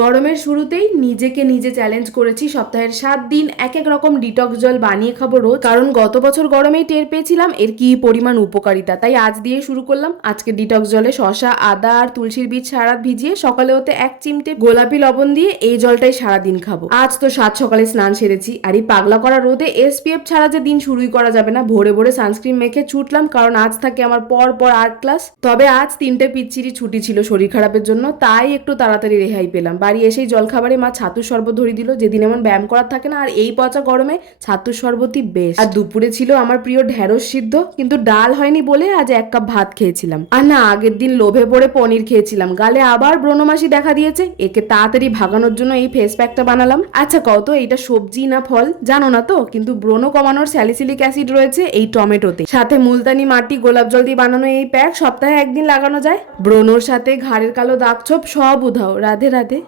গরমের শুরুতেই নিজেকে নিজে চ্যালেঞ্জ করেছি সপ্তাহের সাত দিন এক এক রকম ডিটক্স জল বানিয়ে খাব রোজ। কারণ গত বছর গরমেই টের পেয়েছিলাম এর কি পরিমাণ উপকারিতা। তাই আজ দিয়ে শুরু করলাম। আজকে ডিটক্স জলে শশা আদা আর তুলসীর বীজ সারা ভিজিয়ে সকালে ওতে এক চিমটে গোলাপি লবণ দিয়ে এই জলটাই সারাদিন খাব। আজ তো সাত সকালে স্নান সেরেছি। আর এই পাগলা করা রোদে এসপিএফ ছাড়া যে দিন শুরুই করা যাবে না, ভোরে ভোরে সানস্ক্রিন মেখে ছুটলাম কারণ আজ থাকে আমার পর পর আর্ট ক্লাস তবে আজ তিনটে পিচ্ছিরি ছুটি ছিল শরীর খারাপের জন্য, তাই একটু তাড়াতাড়ি রেহাই পেলাম। বাড়ি এসেই জলখাবারে মা ছাতুর শরবত ধরিয়ে দিল। যেদিন এমন ব্যায়াম করার থাকে না, আর এই পচা গরমে ছাতুর শরবতই বেশ আর দুপুরে ছিল আমার প্রিয় ঢেঁড়স সিদ্ধ, কিন্তু ডাল হয়নি বলে আজ এক কাপ ভাত খেয়েছিলাম। আর না, আগের দিন লোভে পড়ে পনির খেয়েছিলাম। গালে আবার ব্রণমাসি দেখা দিয়েছে। একে তাড়াতাড়ি ভাগানোর জন্য এই ফেস প্যাকটা বানালাম। আচ্ছা কত এটা সবজি না ফল? জানো না তো, কিন্তু ব্রণ কমানোর স্যালিসিলিক অ্যাসিড রয়েছে এই টমেটোতে। সাথে মুলতানি মাটি, গোলাপ জল দিয়ে বানানো এই প্যাক সপ্তাহে একদিন লাগানো যায়। ব্রণর সাথে ঘাড়ের কালো দাগ ছোপ সব উধাও। রাধে রাধে।